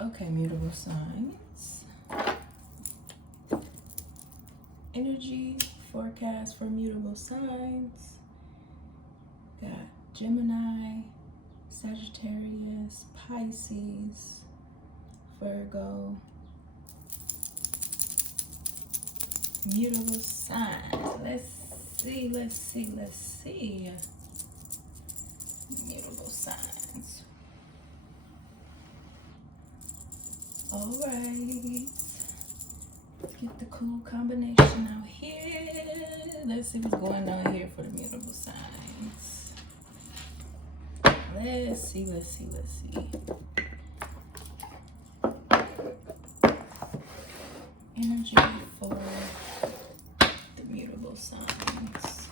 Okay, mutable signs. Energy forecast for mutable signs. Got Gemini, Sagittarius, Pisces, Virgo. Mutable signs. Let's see. Mutable signs. All right. Let's get the cool combination out here. Let's see what's going on here for the mutable signs. Let's see. Energy for the mutable signs.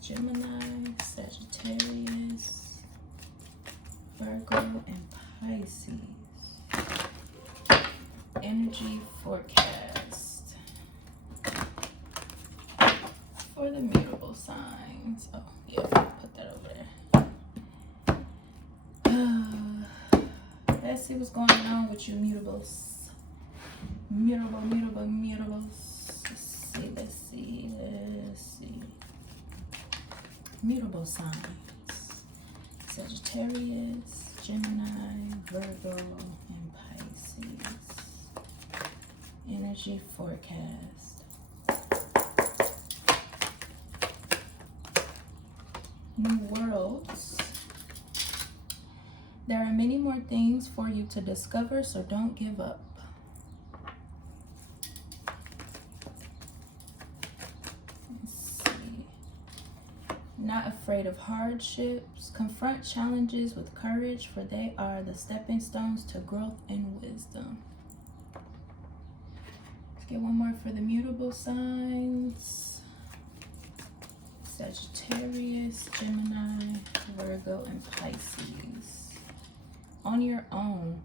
Gemini, Sagittarius, Virgo, and Pisces. Energy forecast for the mutable signs. Oh, yeah, put that over there. Let's see what's going on with you mutables. Mutables. Let's see. Mutable signs. Sagittarius, Gemini, Virgo, and Pisces. Energy forecast. New worlds. There are many more things for you to discover, so don't give up. Not afraid of hardships. Confront challenges with courage, for they are the stepping stones to growth and wisdom. Let's get one more for the mutable signs. Sagittarius, Gemini, Virgo, and Pisces. On your own.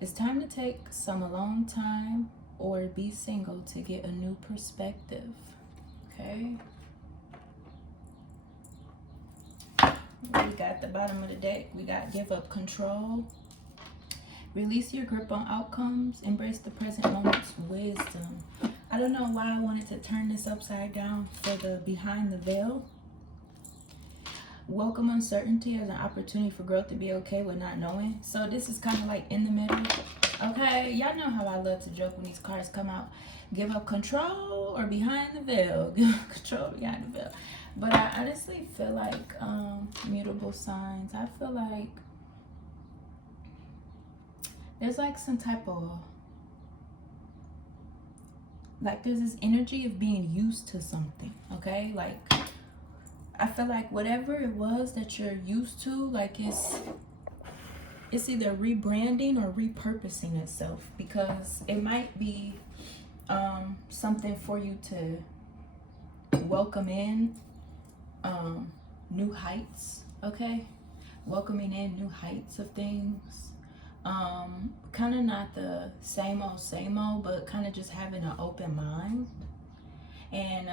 It's time to take some alone time or be single to get a new perspective. Okay? We got the bottom of the deck. We got give up control. Release your grip on outcomes. Embrace the present moment's wisdom. I don't know why I wanted to turn this upside down for the behind the veil. Welcome uncertainty as an opportunity for growth, to be okay with not knowing. So this is kind of like in the middle. Okay, y'all know how I love to joke when these cards come out. Give up control or behind the veil. Give up control behind the veil. But I honestly feel like mutable signs, I feel like there's like some type of, like there's this energy of being used to something, okay? Like, I feel like whatever it was that you're used to, like it's either rebranding or repurposing itself, because it might be something for you to welcome in new heights, okay? Welcoming in new heights of things. Kind of not the same old, but kind of just having an open mind. And,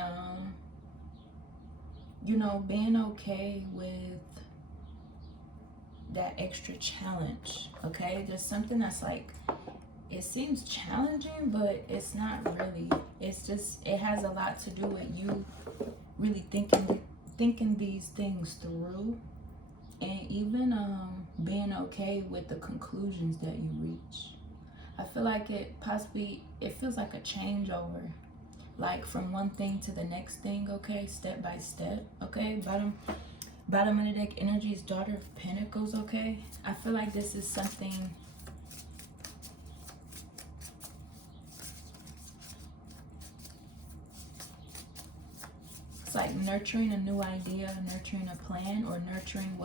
you know, being okay with that extra challenge, okay? There's something that's like, it seems challenging, but it's not really. It's just, it has a lot to do with you really thinking these things through, and even being okay with the conclusions that you reach. I feel like it feels like a changeover, like from one thing to the next thing, okay, step by step, okay? Bottom of the deck energy is Daughter of Pentacles, okay? I feel like this is something like nurturing a new idea, nurturing a plan, or nurturing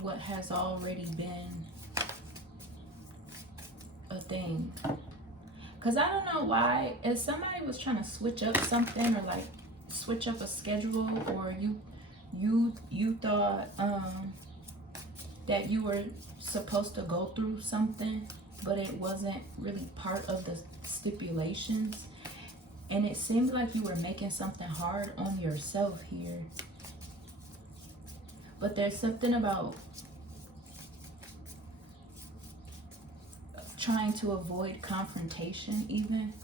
what has already been a thing. Because I don't know why, if somebody was trying to switch up something, or like switch up a schedule, or you thought that you were supposed to go through something, but it wasn't really part of the stipulations, And it seemed like you were making something hard on yourself here. But there's something about trying to avoid confrontation even.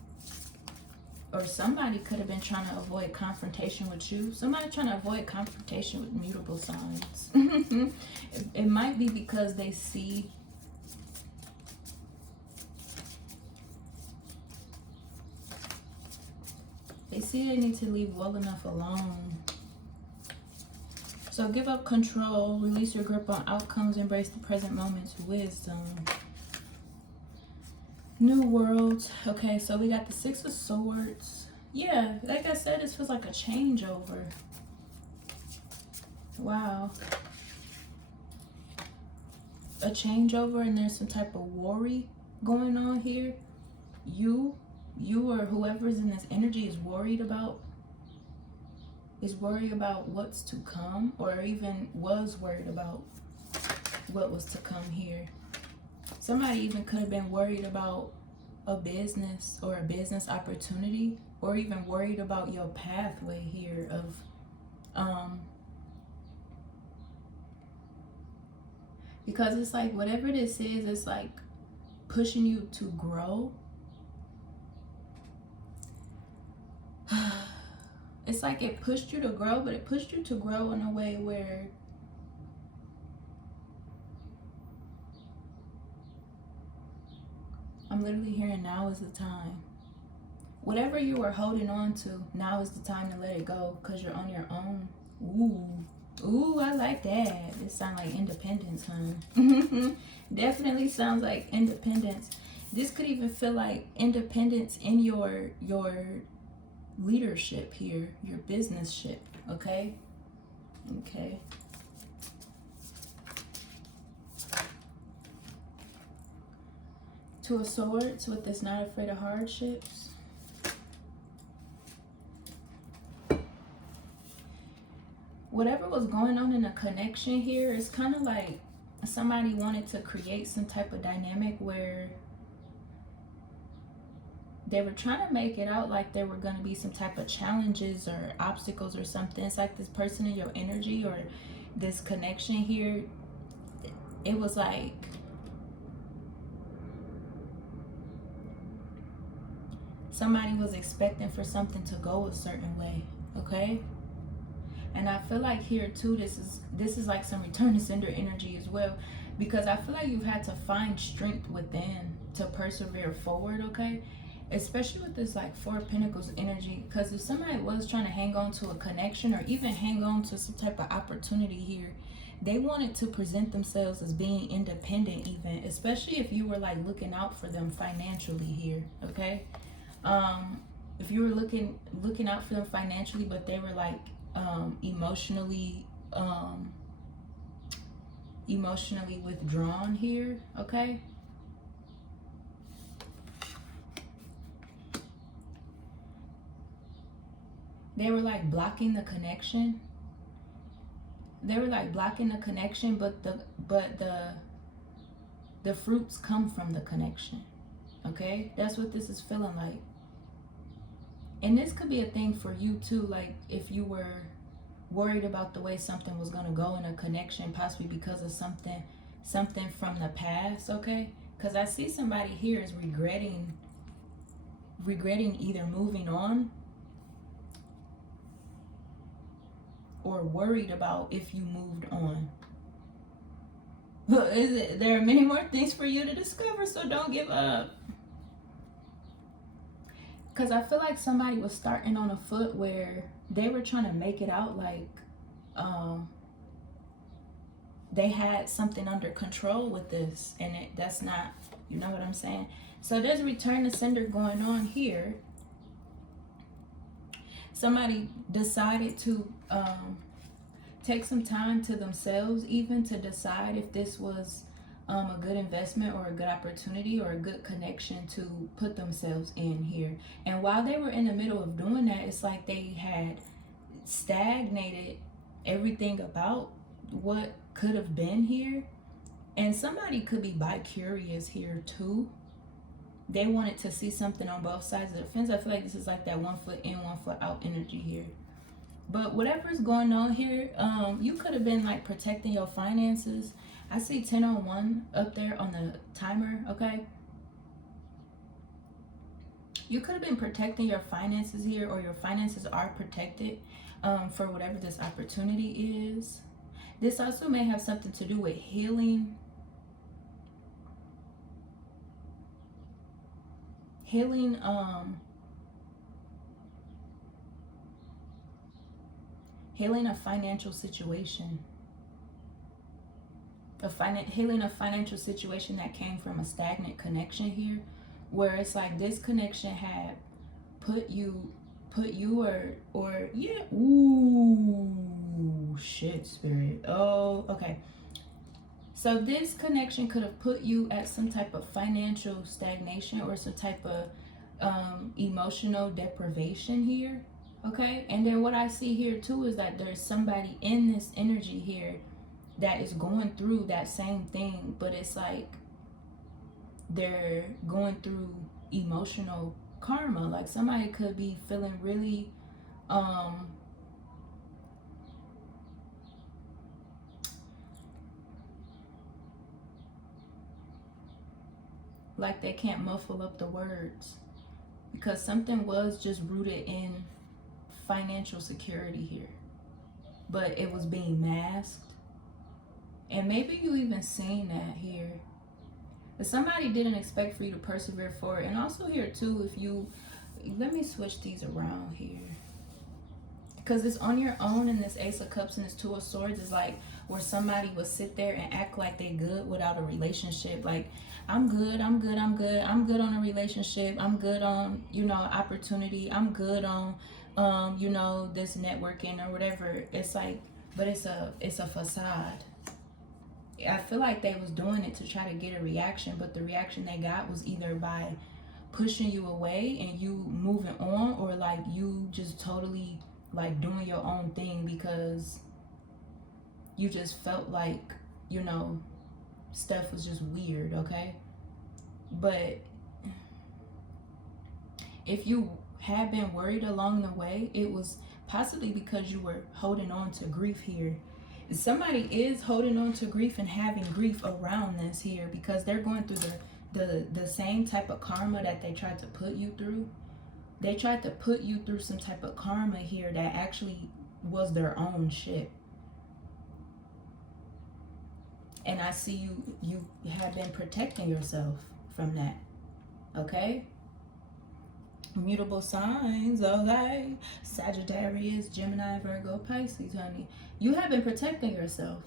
Or somebody could have been trying to avoid confrontation with you. Somebody trying to avoid confrontation with mutable signs. It might be because they see they need to leave well enough alone. So give up control, release your grip on outcomes, embrace the present moment's wisdom. New world. Okay, so we got the Six of Swords. Yeah, like I said, this feels like a changeover. Wow. A changeover, and there's some type of worry going on here. You or whoever's in this energy is worried about what's to come, or even was worried about what was to come here. Somebody even could have been worried about a business or a business opportunity, or even worried about your pathway here of because it's like whatever this is, it's like pushing you to grow. It's like it pushed you to grow, but it pushed you to grow in a way where I'm literally hearing now is the time. Whatever you were holding on to, now is the time to let it go, because you're on your own. Ooh, I like that. It sounds like independence, huh? Definitely sounds like independence. This could even feel like independence in your leadership here, your business ship, okay? Okay. Two of Swords with this not afraid of hardships. Whatever was going on in a connection here, it's kind of like somebody wanted to create some type of dynamic where they were trying to make it out like there were going to be some type of challenges or obstacles or something. It's like this person in your energy or this connection here, it was like somebody was expecting for something to go a certain way, okay? And I feel like here too, this is like some return to sender energy as well, because I feel like you've had to find strength within to persevere forward, okay? Especially with this like Four of Pentacles energy, because if somebody was trying to hang on to a connection or even hang on to some type of opportunity here, they wanted to present themselves as being independent even, especially if you were like looking out for them financially here, okay? If you were looking out for them financially, but they were like emotionally withdrawn here, okay? They were like blocking the connection. They were like blocking the connection, but the fruits come from the connection. Okay? That's what this is feeling like. And this could be a thing for you too, like if you were worried about the way something was gonna go in a connection, possibly because of something from the past, okay? Because I see somebody here is regretting either moving on or worried about if you moved on. There are many more things for you to discover, so don't give up. Because I feel like somebody was starting on a foot where they were trying to make it out like they had something under control with this, and that's not, you know what I'm saying? So there's a return to sender going on here. Somebody decided to take some time to themselves even to decide if this was a good investment or a good opportunity or a good connection to put themselves in here. And while they were in the middle of doing that, it's like they had stagnated everything about what could have been here. And somebody could be bi-curious here too. they wanted to see something on both sides of the fence. I feel like this is like that 1 foot in, 1 foot out energy here. But whatever's going on here, you could have been like protecting your finances. I see 10:01 up there on the timer, okay? You could have been protecting your finances here, or your finances are protected for whatever this opportunity is. This also may have something to do with healing. Healing a financial situation. Healing a financial situation that came from a stagnant connection here, where it's like this connection had put you or yeah, ooh, shit, spirit. Oh, okay. So this connection could have put you at some type of financial stagnation or some type of emotional deprivation here, okay? And then what I see here too is that there's somebody in this energy here that is going through that same thing, but it's like they're going through emotional karma. Like somebody could be feeling really like they can't muffle up the words, because something was just rooted in financial security here, but it was being masked. And maybe you even seen that here, but somebody didn't expect for you to persevere for it. And also here too, if you, let me switch these around here, because it's on your own. And this Ace of Cups and this Two of Swords is like where somebody would sit there and act like they good without a relationship. Like, I'm good on a relationship, I'm good on, you know, opportunity, I'm good on you know, this networking or whatever. It's like, but it's a facade. I feel like they was doing it to try to get a reaction, but the reaction they got was either by pushing you away and you moving on, or like you just totally like doing your own thing because you just felt like, you know, stuff was just weird, okay? But if you have been worried along the way, it was possibly because you were holding on to grief here. Somebody is holding on to grief and having grief around this here, because they're going through the same type of karma that they tried to put you through. They tried to put you through some type of karma here that actually was their own shit. And I see you have been protecting yourself from that, okay? Mutable signs, okay? Sagittarius, Gemini, Virgo, Pisces, honey. You have been protecting yourself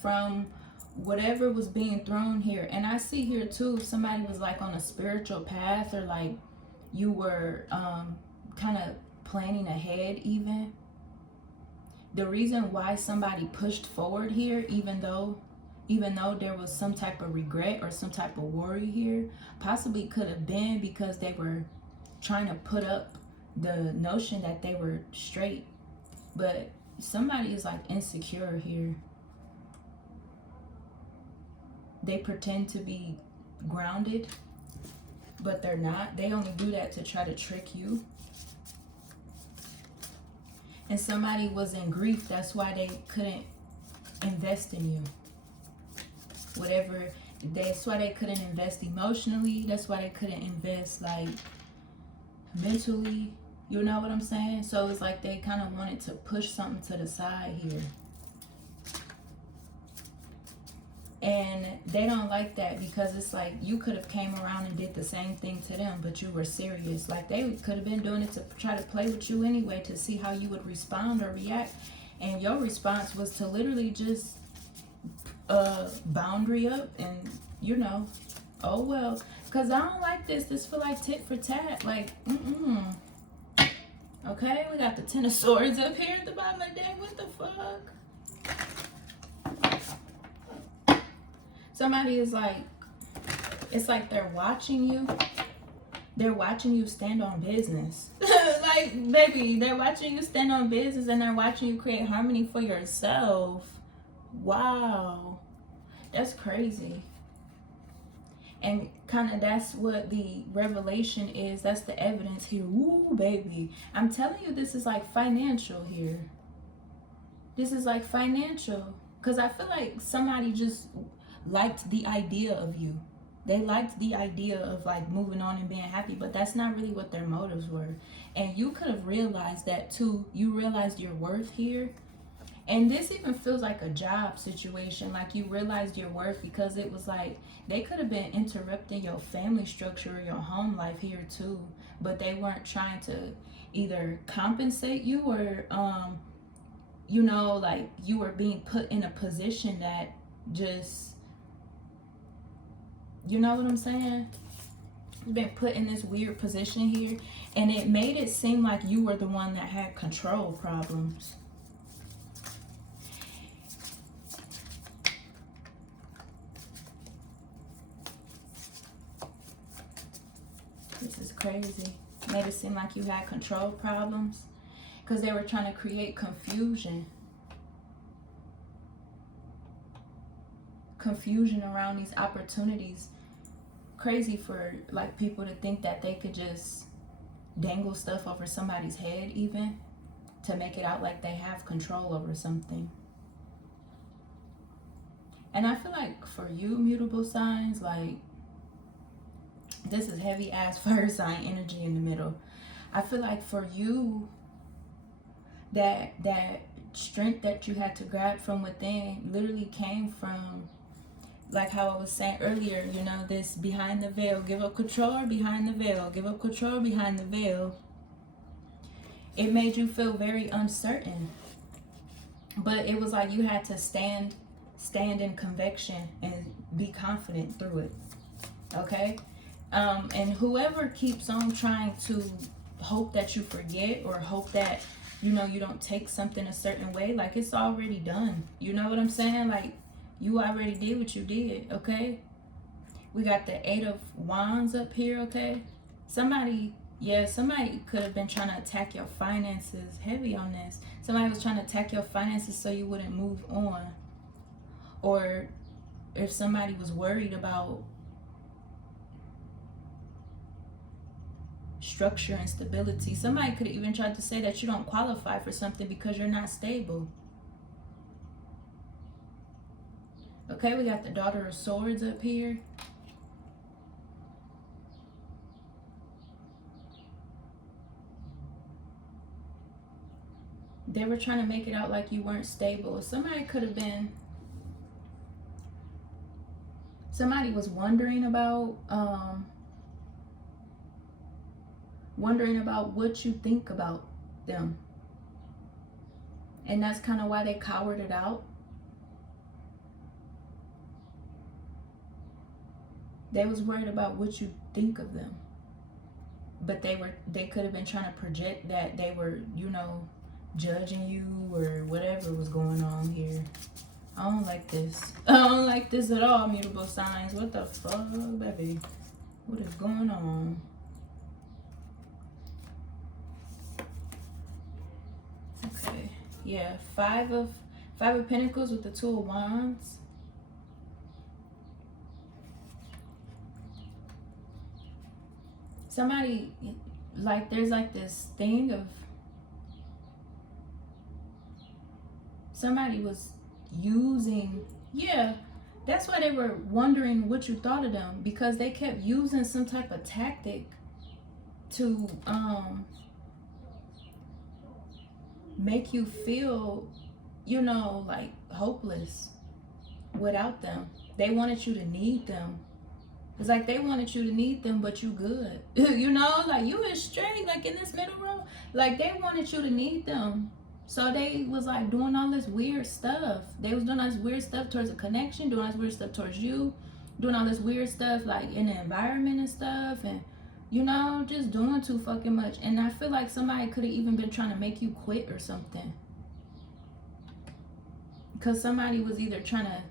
from whatever was being thrown here. And I see here too, somebody was like on a spiritual path, or like you were kind of planning ahead even. The reason why somebody pushed forward here, even though there was some type of regret or some type of worry here, possibly could have been because they were trying to put up the notion that they were straight. But somebody is like insecure here. They pretend to be grounded, but they're not. They only do that to try to trick you. And somebody was in grief. That's why they couldn't invest in you. That's why they couldn't invest emotionally. That's why they couldn't invest like mentally. You know what I'm saying? So it's like they kind of wanted to push something to the side here. And they don't like that, because it's like you could have came around and did the same thing to them, but you were serious. Like they could have been doing it to try to play with you anyway, to see how you would respond or react. And your response was to literally just boundary up and, you know, oh well, because I don't like this. This feel like tit for tat. Like, Okay, we got the Ten of Swords up here at the bottom of the deck. What the fuck? Somebody is like, it's like they're watching you. They're watching you stand on business. Like, baby, they're watching you stand on business, and they're watching you create harmony for yourself. Wow. That's crazy. And kind of that's what the revelation is. That's the evidence here. Woo, baby. I'm telling you, this is like financial here. This is like financial. Because I feel like somebody just liked the idea of you. They liked the idea of like moving on and being happy, but that's not really what their motives were. And you could have realized that too. You realized your worth here. And this even feels like a job situation. Like you realized your worth because it was like they could have been interrupting your family structure or your home life here too. But they weren't trying to either compensate you or, you know, like you were being put in a position that just, you know what I'm saying? You've been put in this weird position here. And it made it seem like you were the one that had control problems. This is crazy. Made it seem like you had control problems because they were trying to create confusion. Confusion around these opportunities. Crazy for like people to think that they could just dangle stuff over somebody's head even to make it out like they have control over something. And I feel like for you, mutable signs, like this is heavy ass fire sign energy in the middle. I feel like for you, that strength that you had to grab from within literally came from, like how I was saying earlier, you know, this behind the veil. Give up control behind the veil. Give up control behind the veil. It made you feel very uncertain. But it was like you had to stand in conviction and be confident through it. Okay? And whoever keeps on trying to hope that you forget or hope that, you know, you don't take something a certain way, like it's already done. You know what I'm saying? Like you already did what you did, okay? We got the 8 of Wands up here, okay? Somebody could have been trying to attack your finances. Heavy on this. Somebody was trying to attack your finances so you wouldn't move on. Or if somebody was worried about structure and stability. Somebody could have even tried to say that you don't qualify for something because you're not stable. Okay, we got the Daughter of Swords up here. They were trying to make it out like you weren't stable. Somebody could have been, somebody was wondering about what you think about them. And that's kind of why they cowered it out. They was worried about what you think of them. But they could have been trying to project that they were, you know, judging you or whatever was going on here. I don't like this. I don't like this at all, mutable signs. What the fuck, baby? What is going on? Okay. Yeah, five of Pentacles with the 2 of Wands. Somebody, like, there's like this thing of somebody was using, yeah, that's why they were wondering what you thought of them, because they kept using some type of tactic to make you feel, you know, like hopeless without them. They wanted you to need them. It's like they wanted you to need them, but you good. You know, like you is straight, like in this middle row. Like they wanted you to need them. So they was like doing all this weird stuff. They was doing all this weird stuff towards a connection, doing all this weird stuff towards you, doing all this weird stuff like in the environment and stuff, and you know, just doing too fucking much. And I feel like somebody could have even been trying to make you quit or something. Because somebody was either trying to,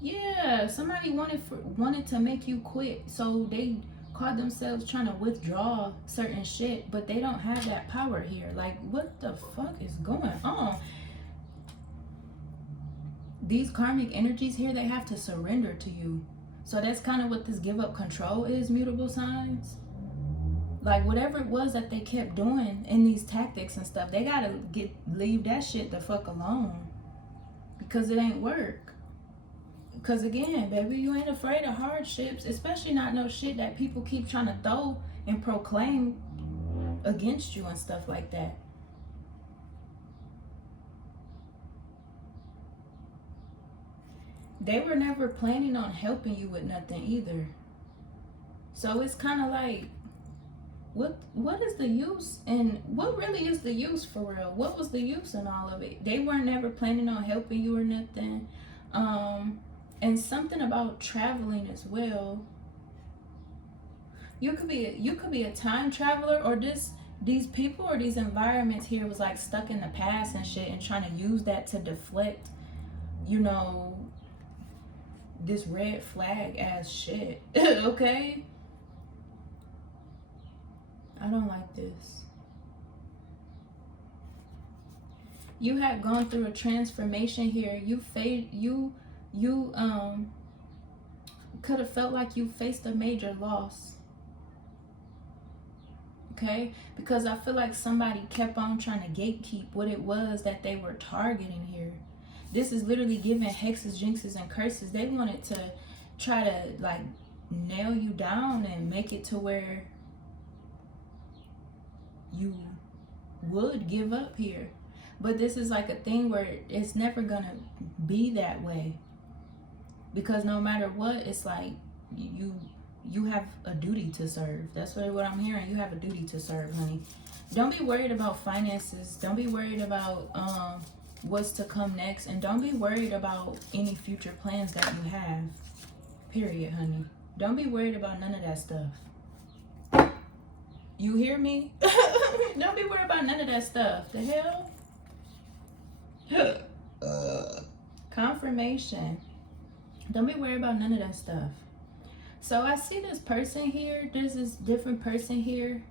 yeah, somebody wanted to make you quit. So they caught themselves trying to withdraw certain shit, but they don't have that power here. Like, what the fuck is going on? these karmic energies here, they have to surrender to you. So that's kind of what this give up control is, mutable signs. Like whatever it was that they kept doing in these tactics and stuff, they gotta leave that shit the fuck alone, because it ain't work. Because again, baby, you ain't afraid of hardships, especially not no shit that people keep trying to throw and proclaim against you and stuff like that. They were never planning on helping you with nothing either. So it's kind of like, what is the use, and what really is the use for real? What was the use in all of it? They weren't never planning on helping you or nothing. And something about traveling as well. You could be a time traveler, or these people or these environments here was like stuck in the past and shit, and trying to use that to deflect, you know, this red flag ass shit. Okay, I don't like this. You had gone through a transformation here. You could have felt like you faced a major loss. Okay, because I feel like somebody kept on trying to gatekeep what it was that they were targeting here. This is literally giving hexes, jinxes, and curses. They wanted to try to like nail you down and make it to where you would give up here. But this is like a thing where it's never gonna be that way, because no matter what, it's like you have a duty to serve. That's what I'm hearing. You have a duty to serve, honey. Don't be worried about finances. Don't be worried about what's to come next, and don't be worried about any future plans that you have. Period, honey. Don't be worried about none of that stuff. You hear me? Don't be worried about none of that stuff. The hell? Confirmation. Don't be worried about none of that stuff. So I see this person here. There's this different person here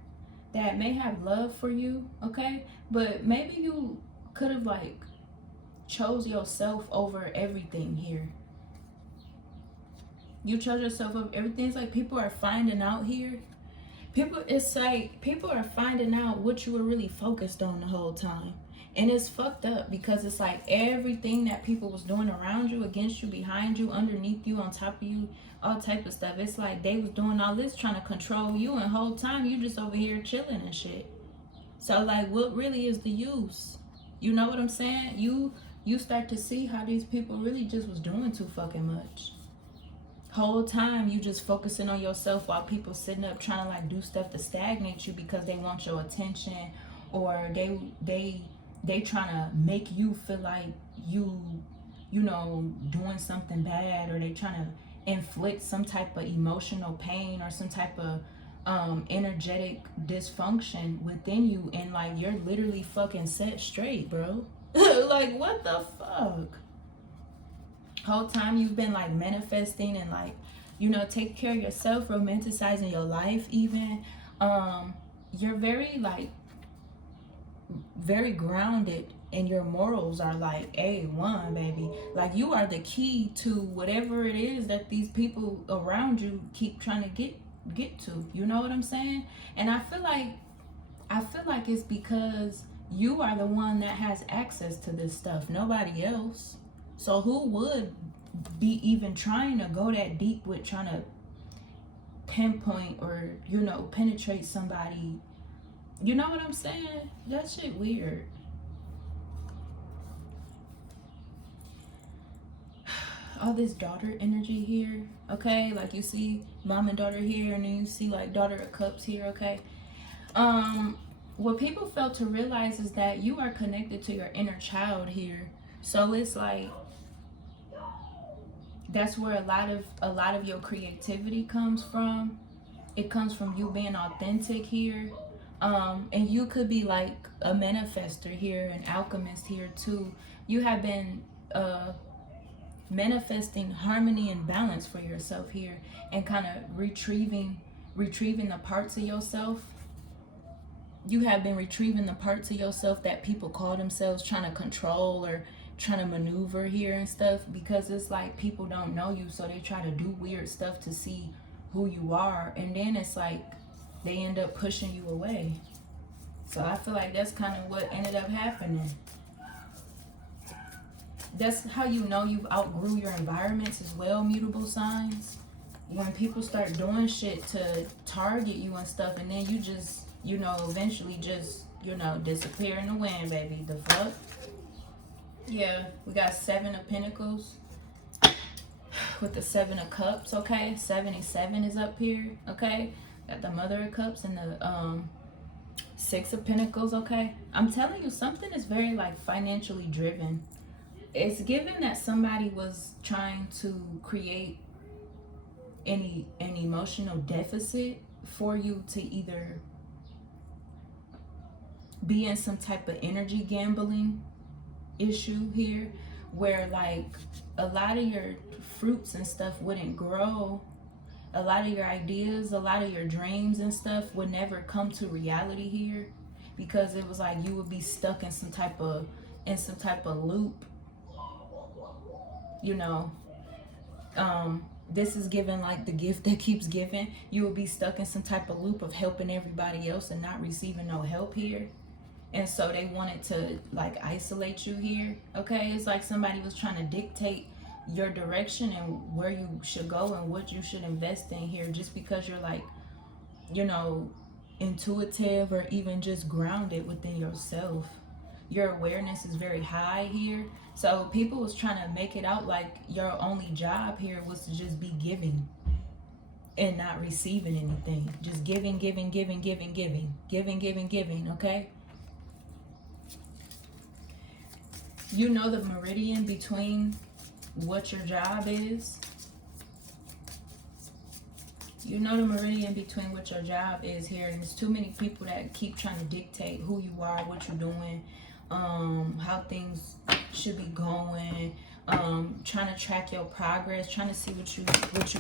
that may have love for you, okay? But maybe you could have like chose yourself over everything here. You chose yourself over everything. It's like people are finding out here. It's like people are finding out what you were really focused on the whole time. And it's fucked up, because it's like everything that people was doing around you, against you, behind you, underneath you, on top of you, all type of stuff. It's like they was doing all this trying to control you, and the whole time you just over here chilling and shit. So like, what really is the use? You know what I'm saying? You start to see how these people really just was doing too fucking much. Whole time you just focusing on yourself, while people sitting up trying to like do stuff to stagnate you because they want your attention, or they trying to make you feel like you know, doing something bad, or they trying to inflict some type of emotional pain or some type of energetic dysfunction within you, and like you're literally fucking set straight, bro. Like, what the fuck? Whole time you've been like manifesting and like, you know, take care of yourself, romanticizing your life even. You're very like very grounded, and your morals are like A1, baby. Like, you are the key to whatever it is that these people around you keep trying to get to. You know what I'm saying? And I feel like it's because you are the one that has access to this stuff, nobody else. So who would be even trying to go that deep with trying to pinpoint or, you know, penetrate somebody? You know what I'm saying? That shit weird. All this daughter energy here, okay? Like, you see mom and daughter here, and then you see like daughter of cups here, okay? What people fail to realize is that you are connected to your inner child here. So it's like, that's where a lot of your creativity comes from. It comes from you being authentic here. And you could be like a manifester here, an alchemist here too. You have been manifesting harmony and balance for yourself here, and kind of retrieving the parts of yourself. You have been retrieving the parts of yourself that people call themselves trying to control, or trying to maneuver here and stuff, because it's like people don't know you, so they try to do weird stuff to see who you are, and then it's like they end up pushing you away. So I feel like that's kind of what ended up happening. That's how you know you've outgrew your environments as well, mutable signs. When people start doing shit to target you and stuff, and then you just, you know, eventually just, you know, disappear in the wind, baby. The fuck? Yeah, we got 7 of Pentacles with the 7 of Cups, okay? 77 is up here, okay? Got the Mother of Cups and the 6 of Pentacles, okay? I'm telling you, something is very, like, financially driven. It's given that somebody was trying to create an emotional deficit for you to either be in some type of energy gambling issue here, where like a lot of your fruits and stuff wouldn't grow, a lot of your ideas, a lot of your dreams and stuff would never come to reality here, because it was like you would be stuck in some type of loop, you know. This is given like the gift that keeps giving. You will be stuck in some type of loop of helping everybody else and not receiving no help here. And so they wanted to like isolate you here, okay? It's like somebody was trying to dictate your direction and where you should go and what you should invest in here, just because you're like, you know, intuitive or even just grounded within yourself. Your awareness is very high here. So people was trying to make it out like your only job here was to just be giving and not receiving anything. Just giving, okay? You know the meridian between what your job is. You know the meridian between what your job is here. And there's too many people that keep trying to dictate who you are, what you're doing, how things should be going, trying to track your progress, trying to see what you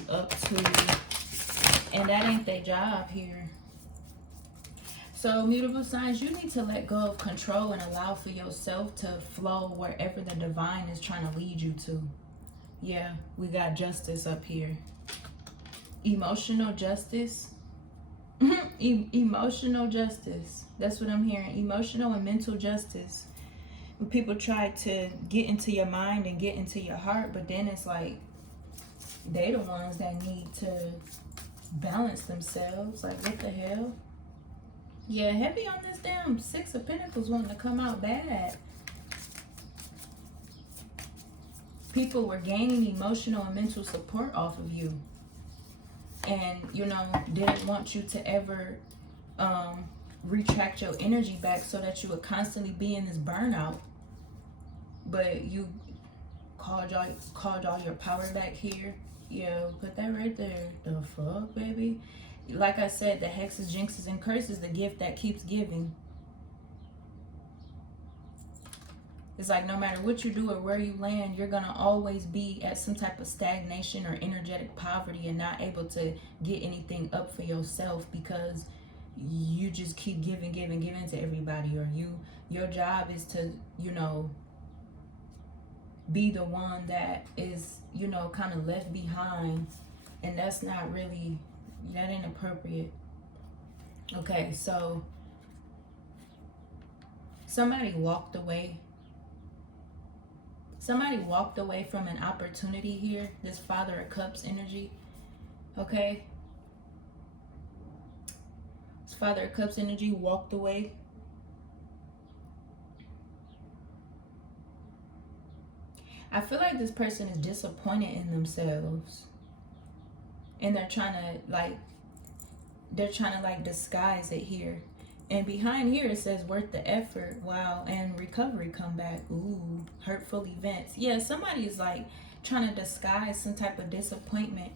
up to, and that ain't their job here. So mutable signs, you need to let go of control and allow for yourself to flow wherever the divine is trying to lead you to. Yeah, we got justice up here. Emotional justice. Emotional justice. That's what I'm hearing. Emotional and mental justice. When people try to get into your mind and get into your heart, but then it's like they the ones that need to balance themselves. Like, what the hell? Yeah, heavy on this damn 6 of Pentacles wanting to come out bad. People were gaining emotional and mental support off of you. And, you know, didn't want you to ever retract your energy back so that you would constantly be in this burnout. But you called all your power back here. Yeah, put that right there. The fuck, baby? Like I said, the hexes, jinxes, and curses, the gift that keeps giving. It's like no matter what you do or where you land, you're going to always be at some type of stagnation or energetic poverty and not able to get anything up for yourself, because you just keep giving to everybody, or your job is to, you know, be the one that is, you know, kind of left behind, and that's not really, that ain't appropriate. Okay, so somebody walked away from an opportunity here, this Father of Cups energy, okay? This Father of Cups energy walked away. I feel like this person is disappointed in themselves. And they're trying to disguise it here. And behind here it says worth the effort. Wow. And recovery comeback. Ooh, hurtful events. Yeah, somebody's like trying to disguise some type of disappointment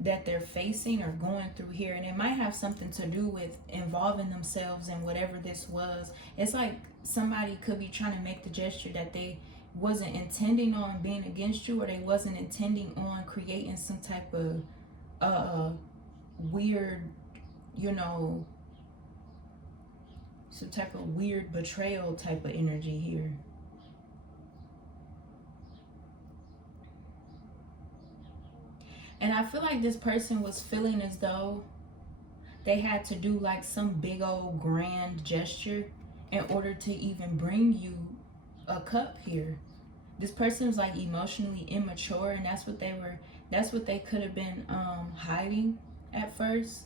that they're facing or going through here. And it might have something to do with involving themselves in whatever this was. It's like somebody could be trying to make the gesture that they wasn't intending on being against you, or they wasn't intending on creating some type of weird, you know, some type of weird betrayal type of energy here. And I feel like this person was feeling as though they had to do like some big old grand gesture in order to even bring you a cup here. This person was like emotionally immature, and that's what they could have been hiding at first,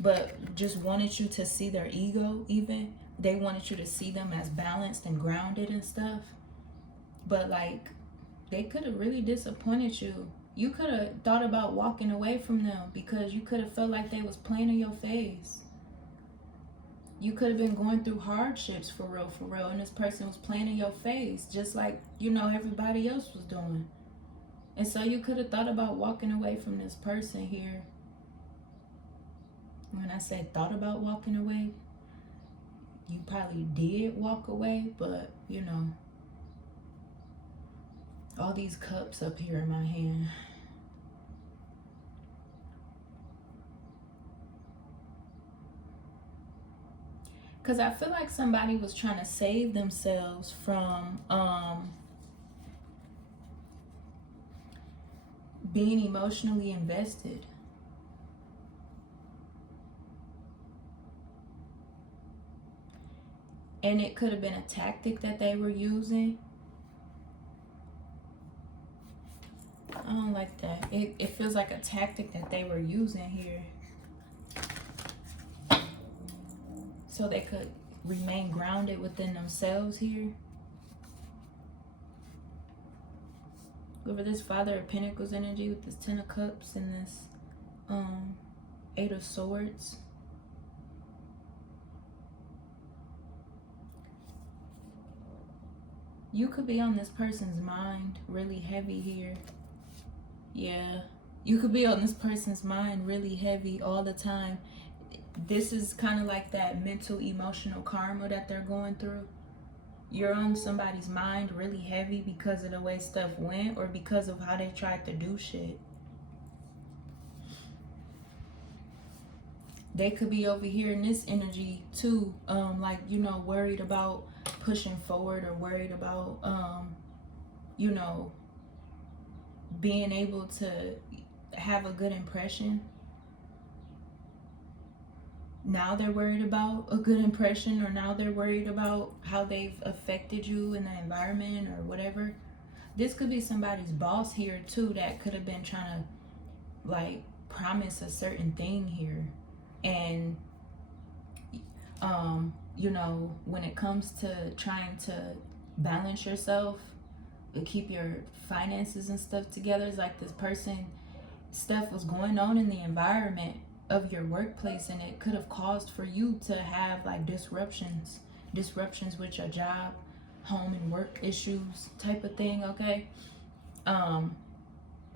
but just wanted you to see their ego. Even they wanted you to see them as balanced and grounded and stuff. But like, they could have really disappointed you. You could have thought about walking away from them because you could have felt like they was playing in your face. You could have been going through hardships for real, and this person was playing in your face, just like, you know, everybody else was doing. And so you could have thought about walking away from this person here. When I say thought about walking away, you probably did walk away, but, you know, all these cups up here in my hand. Because I feel like somebody was trying to save themselves from being emotionally invested. And it could have been a tactic that they were using. I don't like that. It feels like a tactic that they were using here, so they could remain grounded within themselves here. Over this Father of Pentacles energy with this Ten of Cups and this Eight of Swords. You could be on this person's mind really heavy here. Yeah, you could be on this person's mind really heavy all the time. This is kind of like that mental emotional karma that they're going through. You're on somebody's mind really heavy because of the way stuff went, or because of how they tried to do shit. They could be over here in this energy too, like, you know, worried about pushing forward, or worried about you know, being able to have a good impression. Now they're worried about a good impression, or now they're worried about how they've affected you in the environment or whatever. This could be somebody's boss here too, that could have been trying to like promise a certain thing here. And you know, when it comes to trying to balance yourself, keep your finances and stuff together, it's like this person, stuff was going on in the environment of your workplace, and it could have caused for you to have like disruptions with your job, home and work issues type of thing. Okay,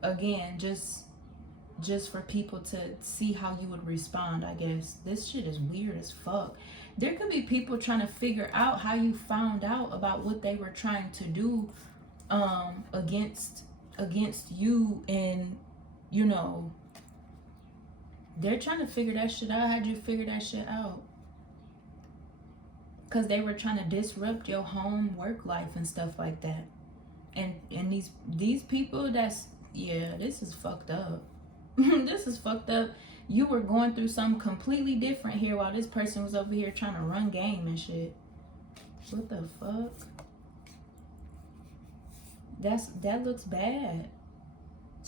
again, just for people to see how you would respond, I guess. This shit is weird as fuck. There could be people trying to figure out how you found out about what they were trying to do against you, and you know, they're trying to figure that shit out. How'd you figure that shit out? Because they were trying to disrupt your home, work life, and stuff like that. And these people, that's, yeah, this is fucked up. This is fucked up. You were going through something completely different here, while this person was over here trying to run game and shit. What the fuck? That looks bad.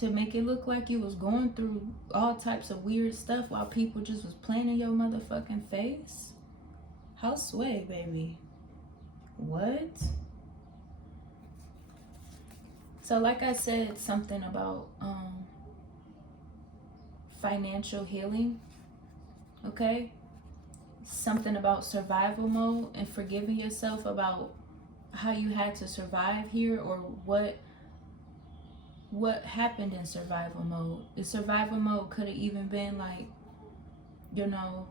To make it look like you was going through all types of weird stuff while people just was playing in your motherfucking face. How sway, baby? What? So like I said, something about financial healing, okay? Something about survival mode and forgiving yourself about how you had to survive here, or what happened in survival mode. The survival mode could have even been like, you know,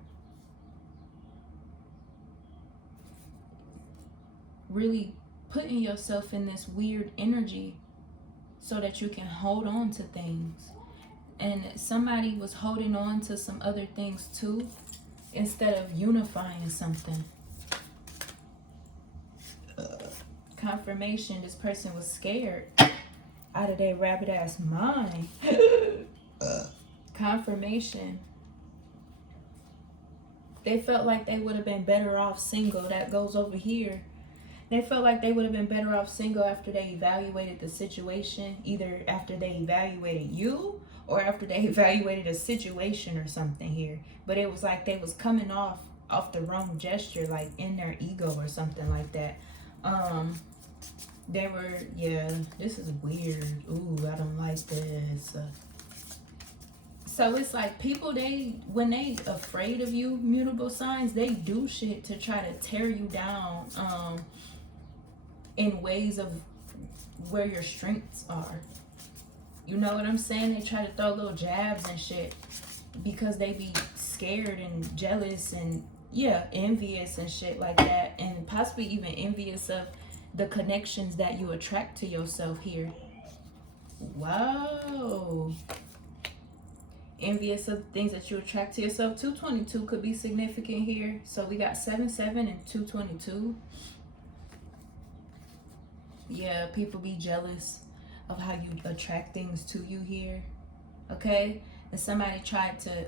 really putting yourself in this weird energy so that you can hold on to things. And somebody was holding on to some other things too, instead of unifying something. Confirmation, this person was scared out of their rabbit ass mind. confirmation. They felt like they would have been better off single. That goes over here. They felt like they would have been better off single after they evaluated the situation. Either after they evaluated you or after they evaluated a situation or something here. But it was like they was coming off the wrong gesture, like in their ego or something like that. They were, yeah, this is weird. Ooh, I don't like this. So it's like people, when they afraid of you, mutable signs, they do shit to try to tear you down in ways of where your strengths are. You know what I'm saying? They try to throw little jabs and shit because they be scared and jealous and, yeah, envious and shit like that. And possibly even envious of the connections that you attract to yourself here. Wow. Envious of things that you attract to yourself. 222 could be significant here. So we got 77 and 222. Yeah, people be jealous of how you attract things to you here. Okay? And somebody tried to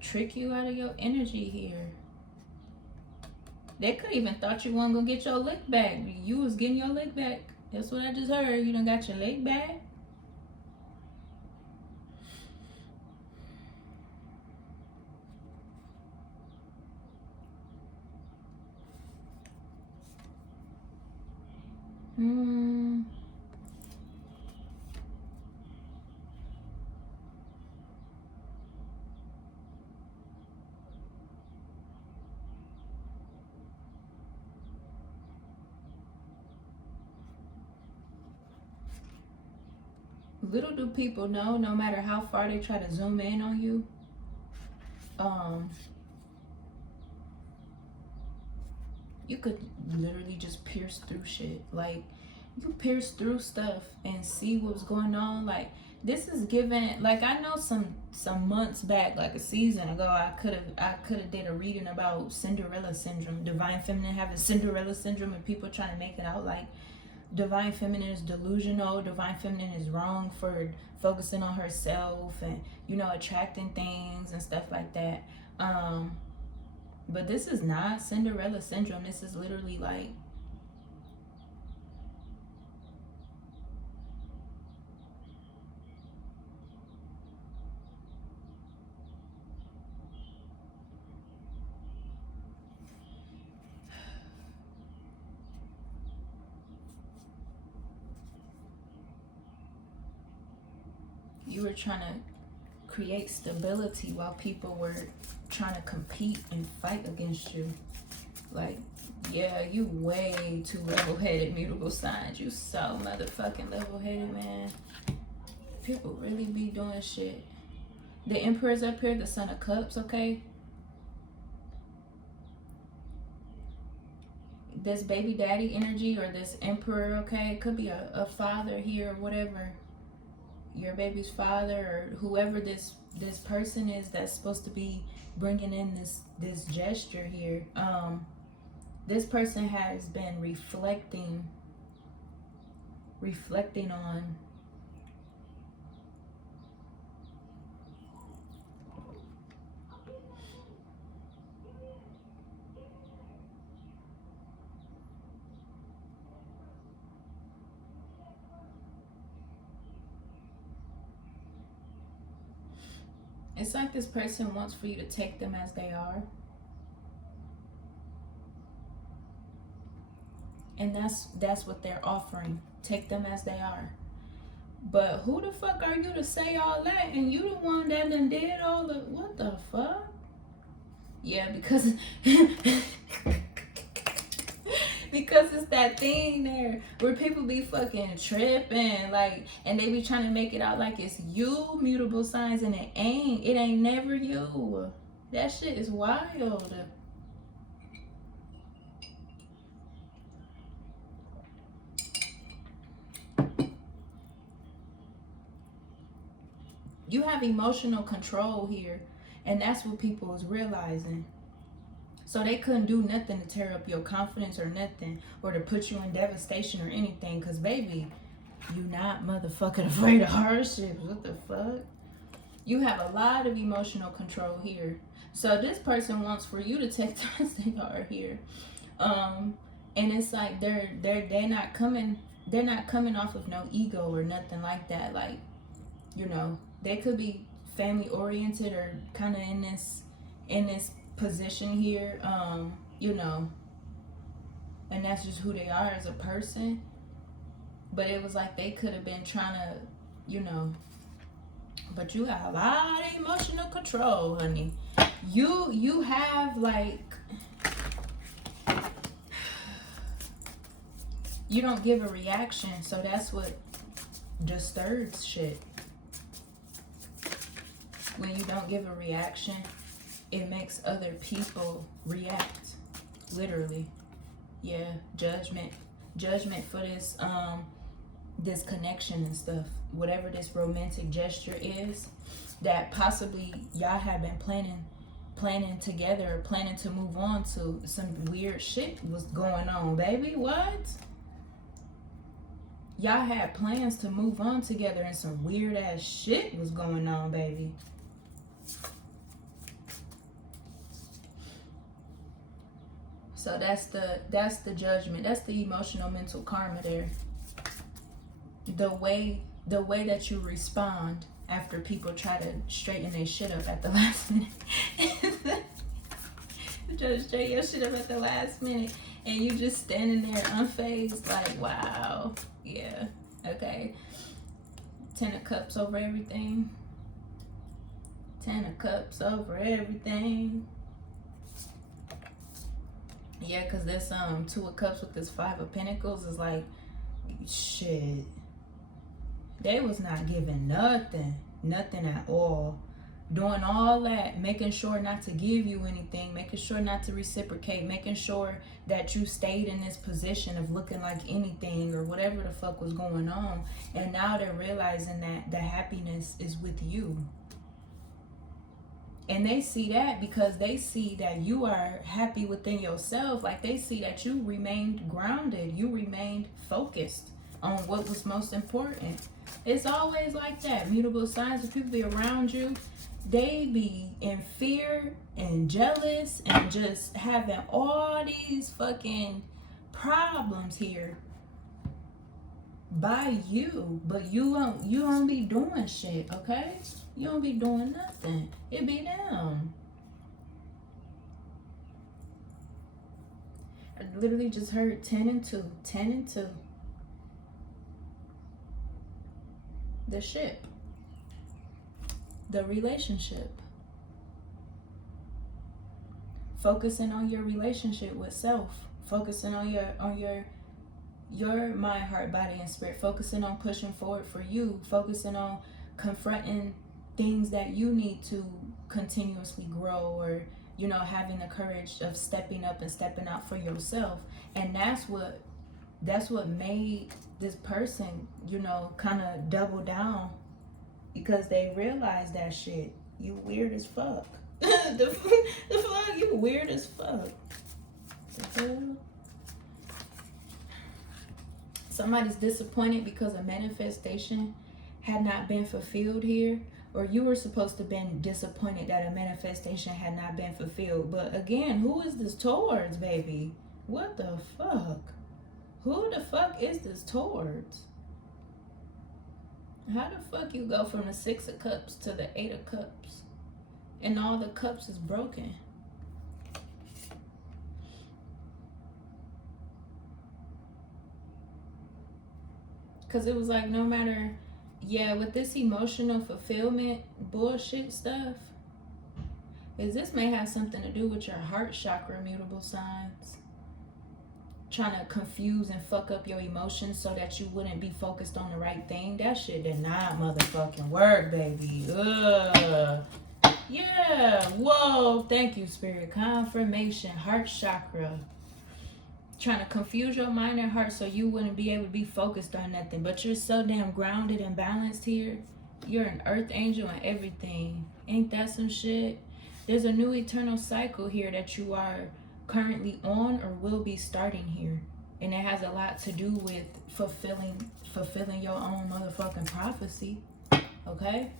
trick you out of your energy here. They could even thought you weren't gonna get your lick back. You was getting your lick back. That's what I just heard. You done got your lick back. Little do people know, no matter how far they try to zoom in on you, you could literally just pierce through shit. Like, you pierce through stuff and see what's going on. Like, this is given, like, I know some months back, like a season ago, I could have did a reading about Cinderella syndrome, divine feminine having Cinderella syndrome, and people trying to make it out like divine feminine is delusional, divine feminine is wrong for focusing on herself and, you know, attracting things and stuff like that. But this is not Cinderella syndrome. This is literally like, you were trying to create stability while people were trying to compete and fight against you. Like, yeah, you way too level-headed, mutable signs. You so motherfucking level-headed, man. People really be doing shit. The Emperor's up here, the Son of Cups, okay? This baby daddy energy or this Emperor, okay? It could be a father here or whatever. Your baby's father or whoever this person is that's supposed to be bringing in this gesture here. This person has been reflecting on it's like this person wants for you to take them as they are. And that's what they're offering. Take them as they are. But who the fuck are you to say all that? And you the one that done did all the, what the fuck? Yeah, because because it's that thing there where people be fucking tripping, like, and they be trying to make it out like it's you, mutable signs, and it ain't never you. That shit is wild. You have emotional control here, and that's what people is realizing. So they couldn't do nothing to tear up your confidence or nothing, or to put you in devastation or anything, because baby, You not motherfucking afraid of hardships. What the fuck? You have a lot of emotional control here. So this person wants for you to take the rest they are here. And it's like they're not coming off of no ego or nothing like that. Like, you know, they could be family oriented or kind of in this position here, you know, and that's just who they are as a person. But it was like they could have been trying to, you know, but you got a lot of emotional control, honey. You have like, you don't give a reaction, so that's what disturbs shit. When you don't give a reaction, it makes other people react. Literally. Yeah, judgment for this this connection and stuff. Whatever this romantic gesture is that possibly y'all have been planning together, or planning to move on to. Some weird shit was going on, baby. What? Y'all had plans to move on together and some weird ass shit was going on, baby. So that's the judgment. That's the emotional mental karma there. The way that you respond after people try to straighten their shit up at the last minute. You try to straighten your shit up at the last minute and you just standing there unfazed like, wow. Yeah, okay. 10 of Cups over everything. 10 of Cups over everything. Yeah, because this 2 of Cups with this 5 of Pentacles is like, shit. They was not giving nothing at all. Doing all that, making sure not to give you anything, making sure not to reciprocate, making sure that you stayed in this position of looking like anything or whatever the fuck was going on. And now they're realizing that the happiness is with you. And they see that because they see that you are happy within yourself. Like, they see that you remained grounded. You remained focused on what was most important. It's always like that. Mutable signs, if people be around you, they be in fear and jealous and just having all these fucking problems here by you. But you don't be doing shit, okay? You don't be doing nothing. It be them. I literally just heard 10 and 2. 10 and 2. The ship. The relationship. Focusing on your relationship with self. Focusing on your mind, heart, body, and spirit. Focusing on pushing forward for you. Focusing on confronting things that you need to continuously grow, or, you know, having the courage of stepping up and stepping out for yourself. And that's what made this person, you know, kind of double down, because they realized that shit. You weird as fuck. the fuck, you weird as fuck. The hell? Somebody's disappointed because a manifestation had not been fulfilled here, or you were supposed to have been disappointed that a manifestation had not been fulfilled. But again, who is this towards, baby? What the fuck? Who the fuck is this towards? How the fuck you go from the 6 of Cups to the 8 of Cups and all the cups is broken? Because it was like, no matter, yeah, with this emotional fulfillment bullshit stuff, is this may have something to do with your heart chakra, mutable signs. Trying to confuse and fuck up your emotions so that you wouldn't be focused on the right thing. That shit did not motherfucking work, baby. Ugh. Yeah. Whoa. Thank you, Spirit. Confirmation. Heart chakra. Trying to confuse your mind and heart so you wouldn't be able to be focused on nothing. But you're so damn grounded and balanced here. You're an earth angel and everything. Ain't that some shit? There's a new eternal cycle here that you are currently on or will be starting here. And it has a lot to do with fulfilling your own motherfucking prophecy. Okay?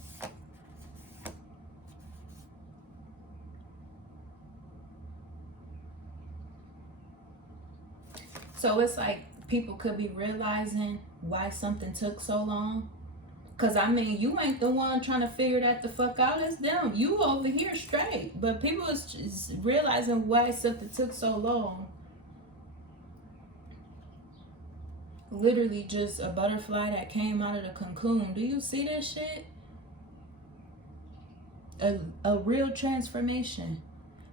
So it's like people could be realizing why something took so long. Because, I mean, you ain't the one trying to figure that the fuck out. It's them. You over here straight. But people is just realizing why something took so long. Literally just a butterfly that came out of the cocoon. Do you see this shit? A real transformation.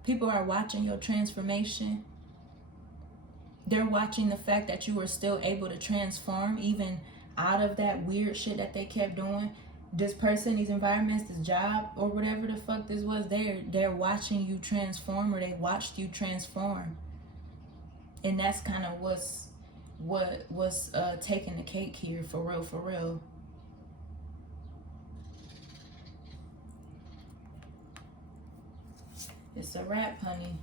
People are watching your transformation. They're watching the fact that you were still able to transform even out of that weird shit that they kept doing. This person, these environments, this job, or whatever the fuck this was, they're watching you transform, or they watched you transform. And that's kind of what's taking the cake here, for real, for real. It's a wrap, honey.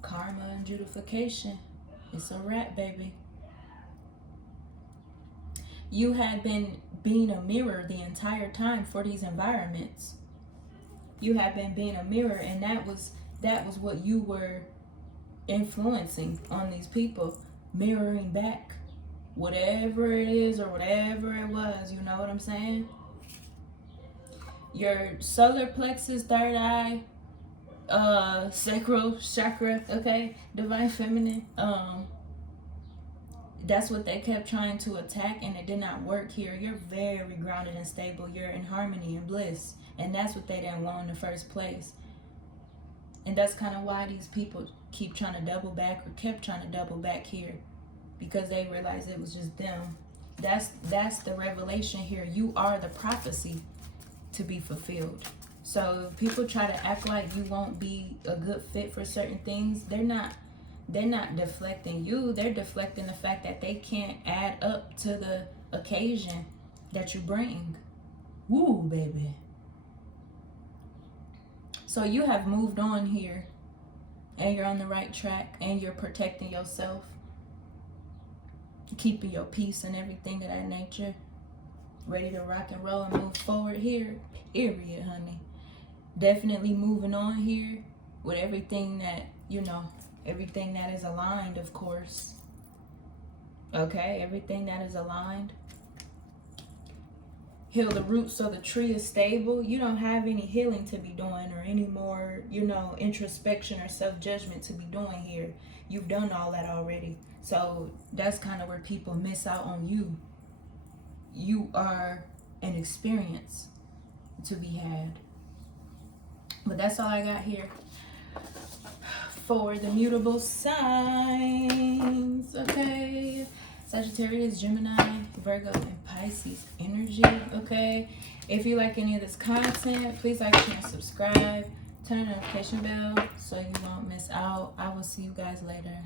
Karma and justification. It's a wrap, baby. You had been being a mirror the entire time for these environments. You had been being a mirror, and that was what you were influencing on these people, mirroring back whatever it is or whatever it was. You know what I'm saying? Your solar plexus, third eye, sacral chakra, okay, divine feminine, that's what they kept trying to attack, and it did not work here. You're very grounded and stable. You're in harmony and bliss, and that's what they didn't want in the first place. And that's kind of why these people keep trying to double back, or kept trying to double back here, because they realized it was just them. That's the revelation here. You are the prophecy to be fulfilled. So if people try to act like you won't be a good fit for certain things, they're not deflecting you. They're deflecting the fact that they can't add up to the occasion that you bring. Woo, baby. So you have moved on here, and you're on the right track, and you're protecting yourself, keeping your peace and everything of that nature. Ready to rock and roll and move forward here. Period, honey. Definitely moving on here with everything that, you know, everything that is aligned, of course. Okay, everything that is aligned. Heal the roots so the tree is stable. You don't have any healing to be doing, or any more, you know, introspection or self-judgment to be doing here. You've done all that already. So that's kind of where people miss out on you. You are an experience to be had. But that's all I got here for the mutable signs, okay? Sagittarius, Gemini, Virgo, and Pisces energy, okay? If you like any of this content, please like, share, and subscribe. Turn on the notification bell so you won't miss out. I will see you guys later.